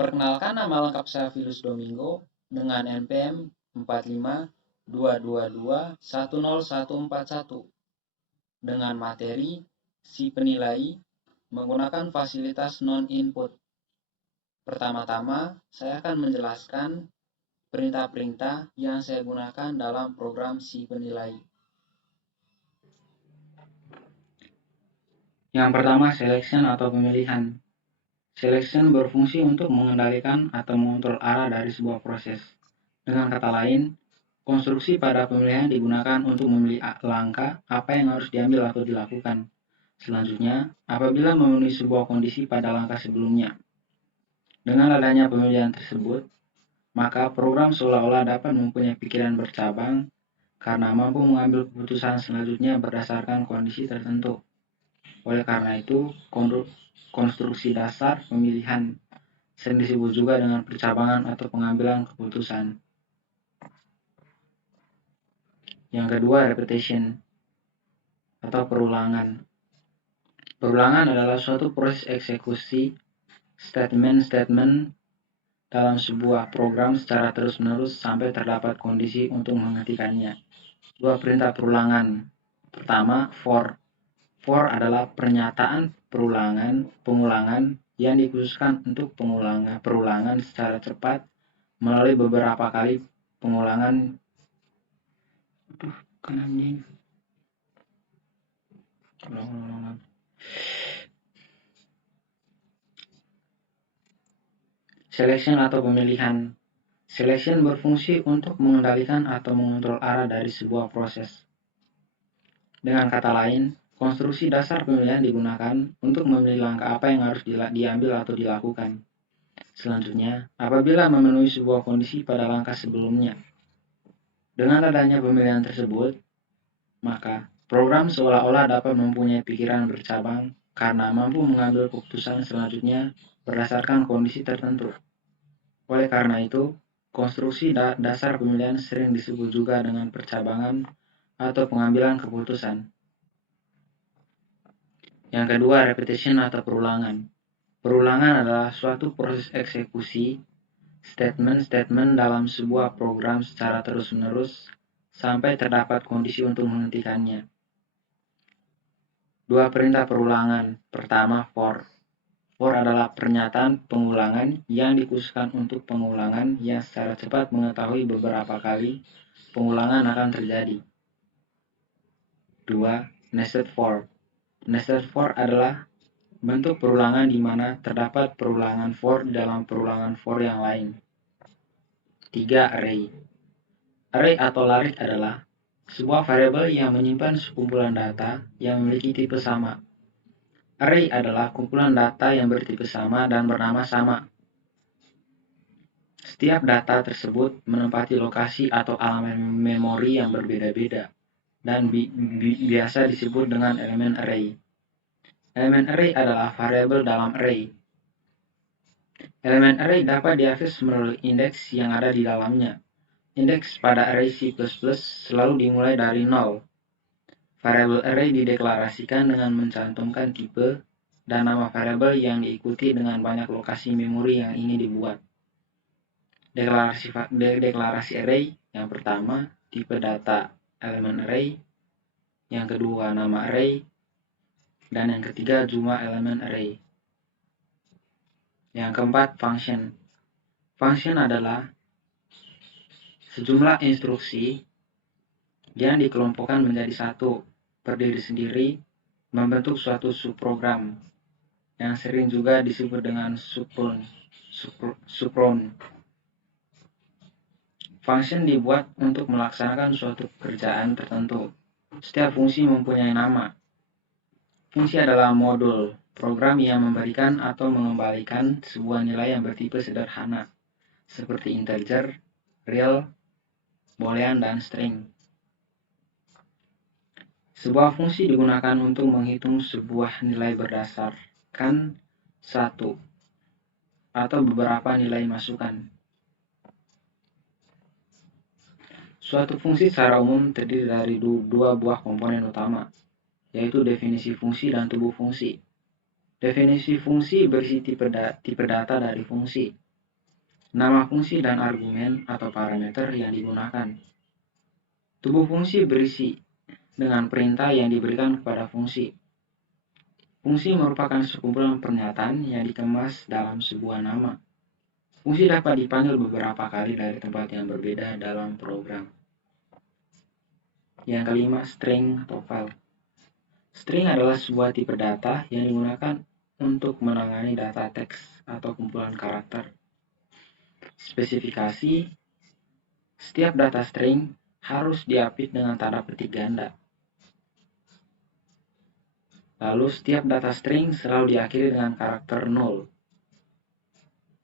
Perkenalkan, nama lengkap saya Filus Domingo dengan NPM 4522221041 dengan materi si penilai menggunakan fasilitas non-input. Pertama-tama, saya akan menjelaskan perintah-perintah yang saya gunakan dalam program si penilai. Yang pertama, selection atau pemilihan. Selection berfungsi untuk mengendalikan atau mengontrol arah dari sebuah proses. Dengan kata lain, konstruksi pada pemilihan digunakan untuk memilih langkah apa yang harus diambil atau dilakukan. Selanjutnya, apabila memenuhi sebuah kondisi pada langkah sebelumnya. Dengan adanya pemilihan tersebut, maka program seolah-olah dapat mempunyai pikiran bercabang karena mampu mengambil keputusan selanjutnya berdasarkan kondisi tertentu. Oleh karena itu, konstruksi dasar pemilihan sering disebut juga dengan percabangan atau pengambilan keputusan. Yang kedua, repetition atau perulangan. Perulangan adalah suatu proses eksekusi statement-statement dalam sebuah program secara terus-menerus sampai terdapat kondisi untuk menghentikannya. Dua perintah perulangan. Pertama, for. For adalah pernyataan pengulangan yang dikhususkan untuk perulangan secara cepat melalui beberapa kali pengulangan. Selection atau pemilihan. Selection berfungsi untuk mengendalikan atau mengontrol arah dari sebuah proses. Dengan kata lain, konstruksi dasar pemilihan digunakan untuk memilih langkah apa yang harus diambil atau dilakukan. Selanjutnya, apabila memenuhi sebuah kondisi pada langkah sebelumnya. Dengan adanya pemilihan tersebut, maka program seolah-olah dapat mempunyai pikiran bercabang karena mampu mengambil keputusan selanjutnya berdasarkan kondisi tertentu. Oleh karena itu, konstruksi dasar pemilihan sering disebut juga dengan percabangan atau pengambilan keputusan. Yang kedua, repetition atau perulangan. Perulangan adalah suatu proses eksekusi statement-statement dalam sebuah program secara terus-menerus sampai terdapat kondisi untuk menghentikannya. Dua perintah perulangan. Pertama, for. For adalah pernyataan pengulangan yang dikhususkan untuk pengulangan yang secara cepat mengetahui beberapa kali pengulangan akan terjadi. Dua, nested for. Nested for adalah bentuk perulangan di mana terdapat perulangan for dalam perulangan for yang lain. 3. Array. Array atau larik adalah sebuah variabel yang menyimpan sekumpulan data yang memiliki tipe sama. Array adalah kumpulan data yang bertipe sama dan bernama sama. Setiap data tersebut menempati lokasi atau alamat memori yang berbeda-beda dan biasa disebut dengan elemen array. Elemen array adalah variabel dalam array. Elemen array dapat diakses melalui indeks yang ada di dalamnya. Indeks pada array C++ selalu dimulai dari 0. Variabel array dideklarasikan dengan mencantumkan tipe dan nama variabel yang diikuti dengan banyak lokasi memori yang ingin dibuat. Deklarasi array yang pertama, tipe data elemen array, yang kedua nama array, dan yang ketiga jumlah elemen array. Yang keempat, function. Function adalah sejumlah instruksi yang dikelompokkan menjadi satu, berdiri sendiri, membentuk suatu subprogram, yang sering juga disebut dengan subron. Function dibuat untuk melaksanakan suatu pekerjaan tertentu. Setiap fungsi mempunyai nama. Fungsi adalah modul program yang memberikan atau mengembalikan sebuah nilai yang bertipe sederhana, seperti integer, real, boolean, dan string. Sebuah fungsi digunakan untuk menghitung sebuah nilai berdasarkan satu atau beberapa nilai masukan. Suatu fungsi secara umum terdiri dari dua buah komponen utama, yaitu definisi fungsi dan tubuh fungsi. Definisi fungsi berisi tipe data dari fungsi. Nama fungsi dan argumen atau parameter yang digunakan. Tubuh fungsi berisi dengan perintah yang diberikan kepada fungsi. Fungsi merupakan sekumpulan pernyataan yang dikemas dalam sebuah nama. Fungsi dapat dipanggil beberapa kali dari tempat yang berbeda dalam program. Yang kelima, string atau file. String adalah sebuah tipe data yang digunakan untuk menangani data teks atau kumpulan karakter. Spesifikasi, setiap data string harus diapit dengan tanda petik ganda. Lalu setiap data string selalu diakhiri dengan karakter 0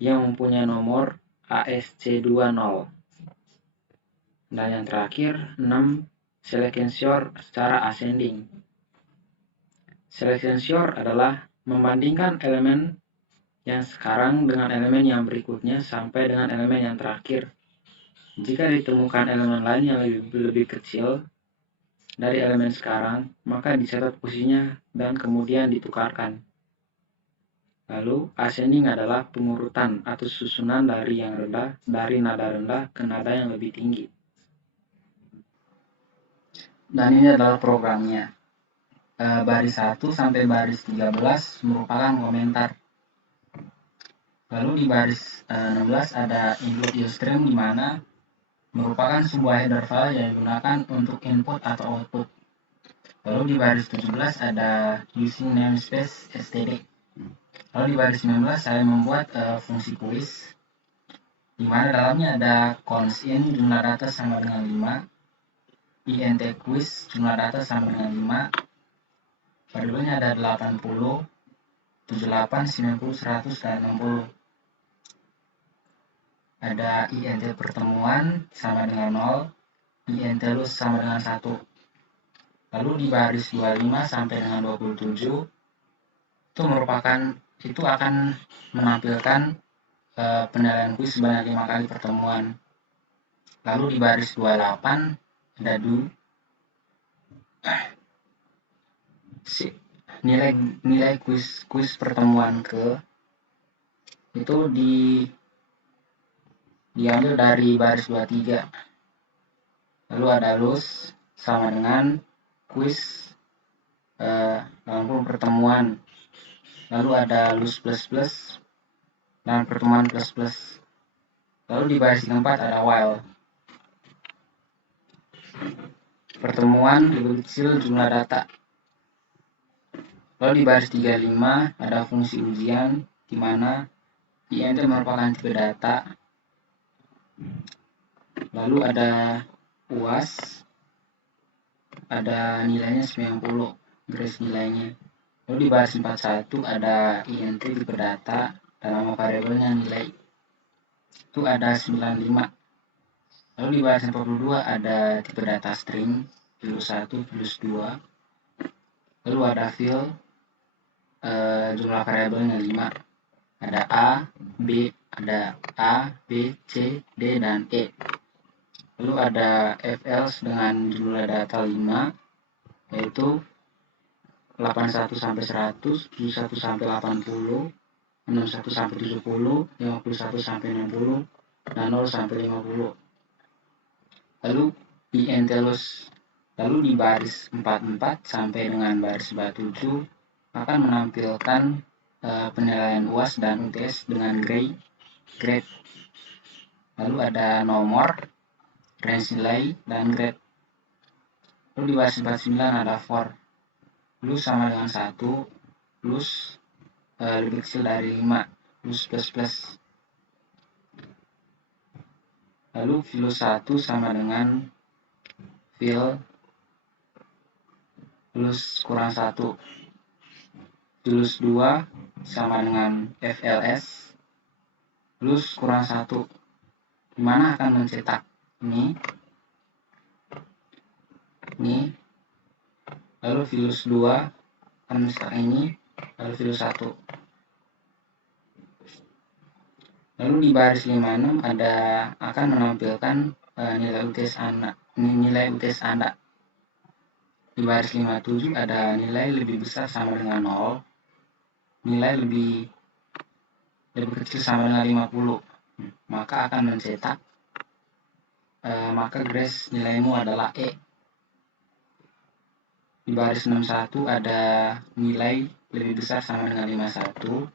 yang mempunyai nomor ASC20. Dan yang terakhir, 6. Selection sort secara ascending. Selection sort adalah membandingkan elemen yang sekarang dengan elemen yang berikutnya sampai dengan elemen yang terakhir. Jika ditemukan elemen lain yang lebih kecil dari elemen sekarang, maka dicatat posisinya dan kemudian ditukarkan. Lalu, ascending adalah pengurutan atau susunan dari nada rendah ke nada yang lebih tinggi. Dan ini adalah programnya. Baris 1 sampai baris 13 merupakan komentar. Lalu di baris 16 ada include usestream, di mana merupakan sebuah header file yang digunakan untuk input atau output. Lalu di baris 17 ada using namespace std. Lalu di baris 19 saya membuat fungsi quiz, di mana dalamnya ada const in jumlah data sama dengan 5, int quiz jumlah data sama dengan 5, variabelnya ada 80, 78, 90, 100, dan 60. Ada int pertemuan sama dengan 0, int lus sama dengan 1. Lalu di baris 25 sampai dengan 27 itu akan menampilkan penilaian kuis sebanyak 5 kali pertemuan. Lalu di baris 28 ada do. Nilai kuis pertemuan ke itu diambil dari baris 23. Lalu ada lus sama dengan kuis 80 pertemuan. Lalu ada lus plus plus dan pertemuan plus plus. Lalu di baris keempat ada while. Pertemuan lebih kecil jumlah data. Lalu di baris 35 ada fungsi ujian, di mana int merupakan tipe data. Lalu ada UAS, ada nilainya 90, grace nilainya. Lalu di baris 41 ada int tipe data dan nama variabelnya nilai. Itu ada 95. Lalu di baris 42 ada tipe data string, filus 1, filus 2. Lalu ada fill, jumlah variabelnya 5. Ada A, B, C, D, dan E. Lalu ada FLs dengan jumlah data 5, yaitu 81 sampai 100, 71 sampai 80, 61 sampai 70, 51 sampai 60, dan 0 sampai 50. Lalu int lus. Lalu di baris 44 sampai dengan baris 47 akan menampilkan penilaian UAS dan UTS dengan grade. Lalu ada nomor, range nilai, dan grade. Lalu di baris 49 ada for. Lus sama dengan 1, lus lebih kecil dari 5, lus plus plus. Lalu filus 1 sama dengan fill lus kurang 1. Filus 2 sama dengan FLS lus kurang 1, dimana akan mencetak ini. Lalu filus 2 akan mencetak ini, lalu filus 1. Lalu di baris 56 akan menampilkan nilai UTS Anda. Di baris 57 ada nilai lebih besar sama dengan 0, nilai lebih kecil sama dengan 50. maka akan mencetak maka grace nilaimu adalah E. Di baris 61 ada nilai lebih besar sama dengan 51,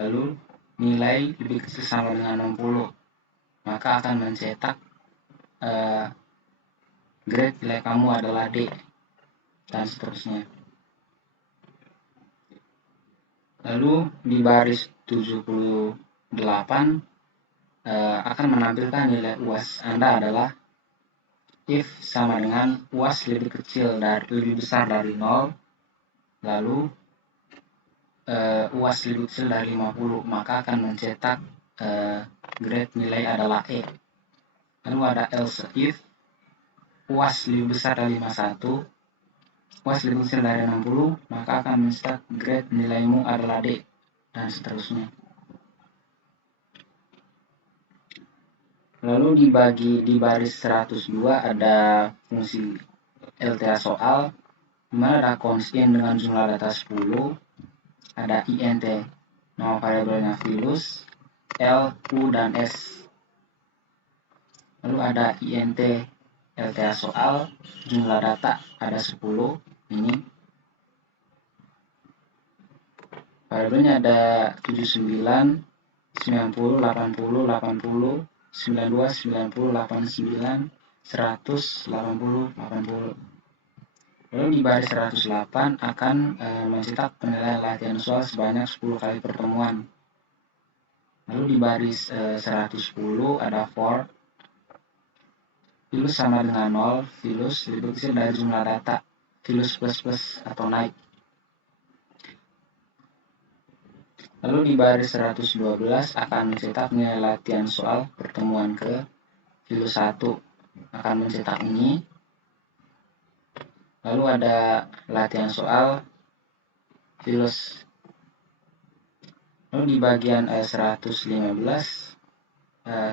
lalu nilai lebih kecil sama dengan 60, maka akan mencetak grade nilai kamu adalah D, dan seterusnya. Lalu di baris 78 akan menampilkan nilai UAS Anda adalah if sama dengan UAS lebih besar dari 0, lalu UAS lebih kecil dari 50, maka akan mencetak grade nilai adalah E. Lalu ada else if UAS lebih besar dari 51, UAS lebih kecil dari 60, maka akan mencetak grade nilaimu adalah D, dan seterusnya. Lalu di baris 102 ada fungsi LTA soal, di mana ada constant dengan jumlah data 10, ada int nama variabelnya Filus, L, U, dan S. Lalu ada int LTA soal, jumlah data ada 10, ini. Variabelnya ada 79, 90, 80, 80, 92, 90, 89, 100, 80, 80. Lalu di baris 108 akan mencetak penilaian latihan soal sebanyak 10 kali pertemuan. Lalu di baris 110 ada for Filus sama dengan 0, Filus lebih kecil dari jumlah data, Filus plus atau naik. Lalu di baris 112 akan mencetak nilai latihan soal pertemuan ke Filus 1, akan mencetak ini. Lalu ada latihan soal Filus. Lalu di bagian 115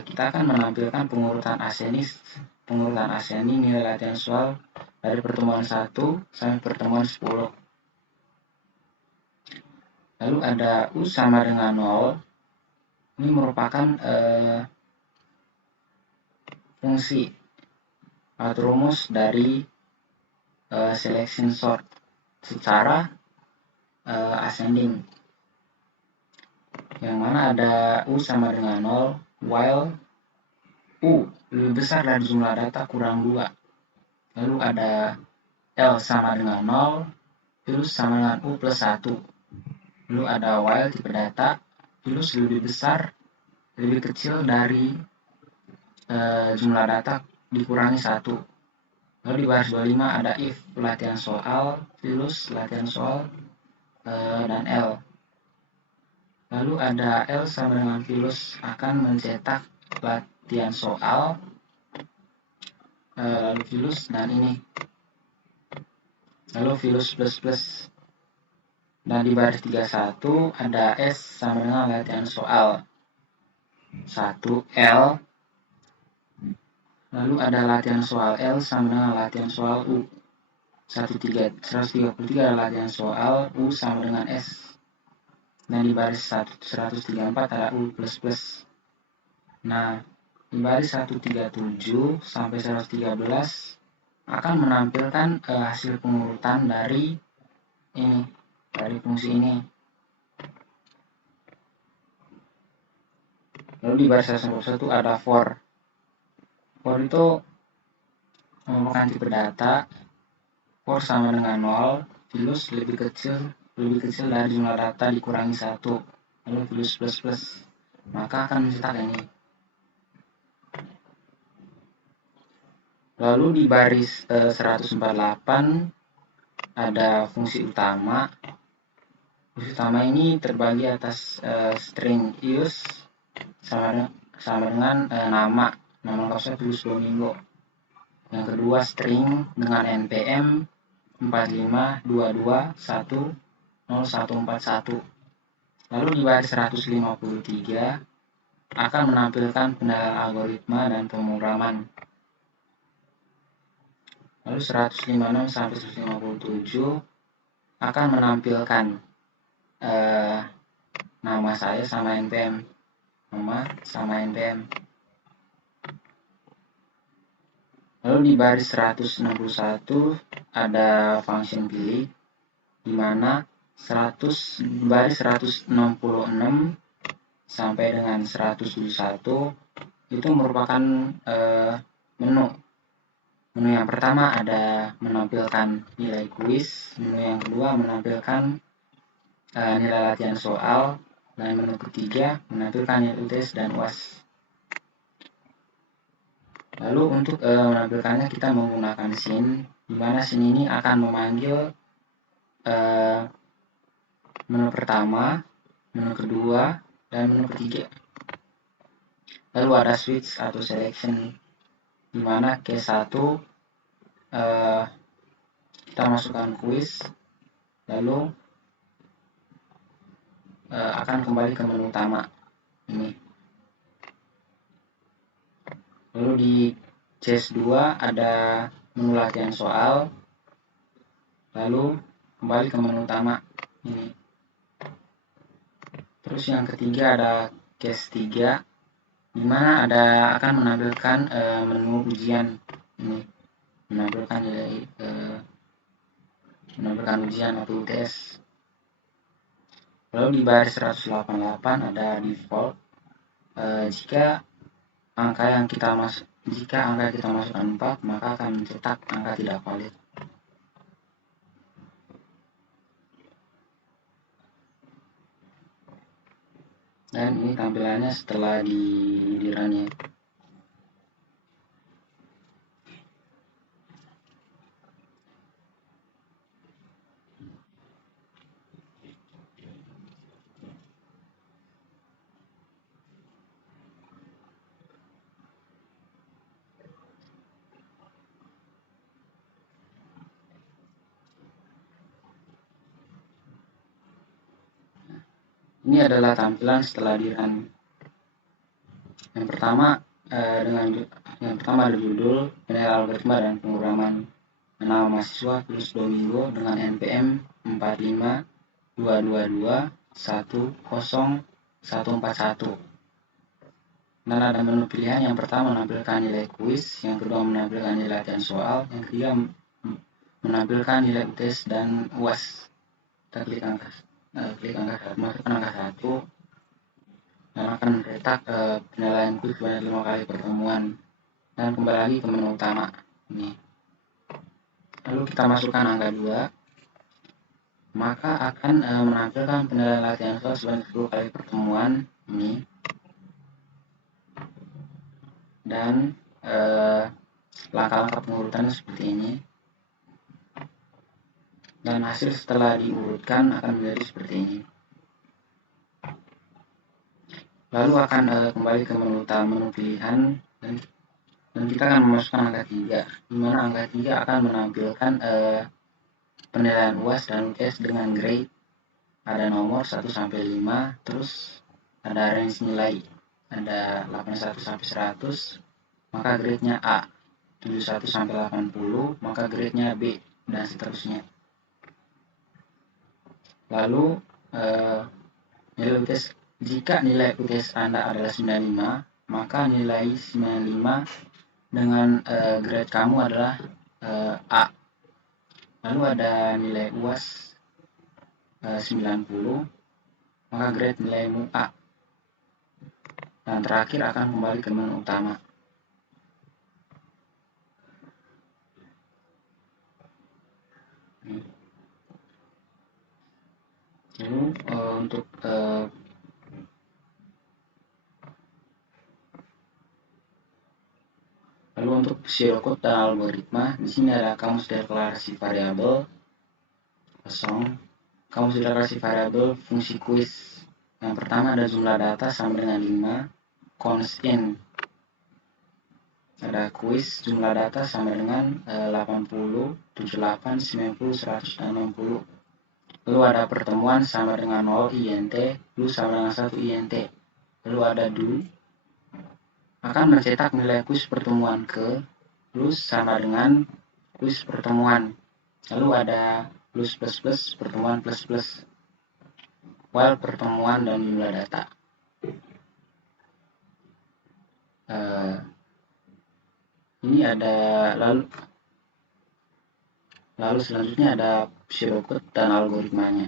kita akan menampilkan pengurutan ascending nilai latihan soal dari pertemuan 1 sampai pertemuan 10. Lalu ada U sama dengan 0. Ini merupakan fungsi atau rumus dari selection sort secara ascending, yang mana ada U sama dengan 0 while U lebih besar dari jumlah data kurang 2. Lalu ada L sama dengan 0, Filus sama dengan U plus 1. Lalu ada while tipe data, Filus lebih kecil dari jumlah data dikurangi 1. Lalu di baris 25 ada if latihan soal, Filus latihan soal, dan L. Lalu ada L sama dengan Filus akan mencetak latihan soal, lalu Filus dan ini. Lalu Filus plus. Dan di baris 31 ada S sama dengan latihan soal 1L. Lalu ada latihan soal L sama dengan latihan soal U. 133 ada latihan soal U sama dengan S. Dan di baris 134 ada U plus. Nah, di baris 137 sampai 113 akan menampilkan hasil pengurutan dari fungsi ini. Lalu di baris 141 ada for. For itu merupakan tipe data. For sama dengan 0, Filus lebih kecil dari jumlah data dikurangi 1. Lalu Filus plus. Maka akan mencetak ini. Lalu di baris 148 ada fungsi utama. Fungsi utama ini terbagi atas string use sama dengan nama lengkapnya Filus Domingo. Yang kedua string dengan npm 4522100141. Lalu di baris 153 akan menampilkan penilaian algoritma dan pemrograman. Lalu 156 sampai 157 akan menampilkan nama saya sama npm. sama npm. Lalu di baris 161 ada function pilih, di mana baris 166 sampai dengan 171 itu merupakan menu. Menu yang pertama ada menampilkan nilai kuis, menu yang kedua menampilkan nilai latihan soal, dan menu ketiga menampilkan nilai UTS dan UAS. Lalu untuk menampilkannya kita menggunakan scene, di mana scene ini akan memanggil menu pertama, menu kedua, dan menu ketiga. Lalu ada switch atau selection, di mana case 1 kita masukkan kuis, lalu akan kembali ke menu utama ini. Lalu di case 2 ada menu latihan soal, lalu kembali ke menu utama ini. Terus yang ketiga ada case 3, di mana akan menampilkan menu ujian ini, menampilkan ujian atau UTS. Lalu di baris 188 ada default, jika angka kita masukkan 4, maka akan mencetak angka tidak valid. Dan ini tampilannya setelah di run ya. Ini adalah tampilan setelah di run. Yang pertama ada judul, penilaian algoritma dan pemrograman nama mahasiswa plus Domingo dengan npm 45222100141. Dan ada menu pilihan, yang pertama menampilkan nilai kuis, yang kedua menampilkan nilai latihan soal, yang ketiga menampilkan nilai UTS dan UAS. Kita klik angka 1, masukkan angka 1, dan akan mencetak penilaian kuis sebanyak 5 kali pertemuan, dan kembali lagi ke menu utama ini. Lalu kita masukkan angka 2, maka akan menampilkan penilaian latihan soal sebanyak 10 kali pertemuan ini, dan langkah-langkah pengurutannya seperti ini, dan hasil setelah diurutkan akan menjadi seperti ini. Lalu akan kembali ke menu utama, menu pilihan, dan kita akan memasukkan angka 3, di mana angka 3 akan menampilkan penilaian UAS dan UTS dengan grade, ada nomor 1 sampai 5, terus ada range nilai, ada 81 sampai 100, maka grade-nya A, 71 sampai 80, maka grade-nya B, dan seterusnya. Lalu nilai UTS, jika nilai UTS Anda adalah 95, maka nilai 95 dengan grade kamu adalah A. Lalu ada nilai UAS 90, maka grade nilaimu A. Dan terakhir akan kembali ke menu utama. Lalu untuk pseudocode dan algoritma, di sini ada kamus deklarasi variabel kosong, kamus deklarasi variabel fungsi kuis. Yang pertama ada jumlah data sama dengan 5, const in, ada kuis jumlah data sama dengan 80, 78, 90, 100, dan 60. Lalu ada pertemuan sama dengan 0 int, plus sama dengan 1 int. Lalu ada do, akan mencetak nilai kuis pertemuan ke, plus sama dengan kuis pertemuan. Lalu ada plus plus plus, pertemuan plus plus, while pertemuan dan jumlah data. Ini ada lalu selanjutnya ada pseudocode dan algoritmanya.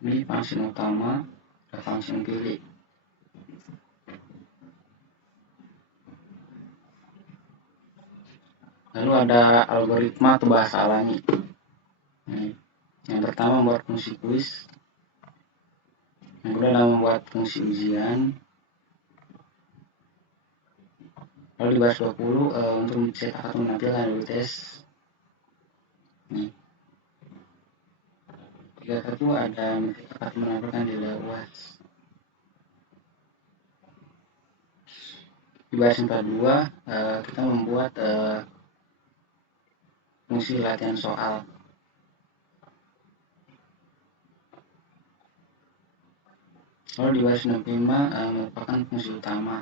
Ini function utama dan function pilih. Lalu ada algoritma atau bahasa alami. Yang pertama membuat fungsi quiz, yang kedua adalah membuat fungsi ujian. Lalu di baris 20 untuk mencetak atau menampilkan dulu tes. Tiga satu ada mencetak atau menampilkan nilai UAS. Di baris 42 kita membuat fungsi latihan soal. Lalu di baris 65 merupakan fungsi utama.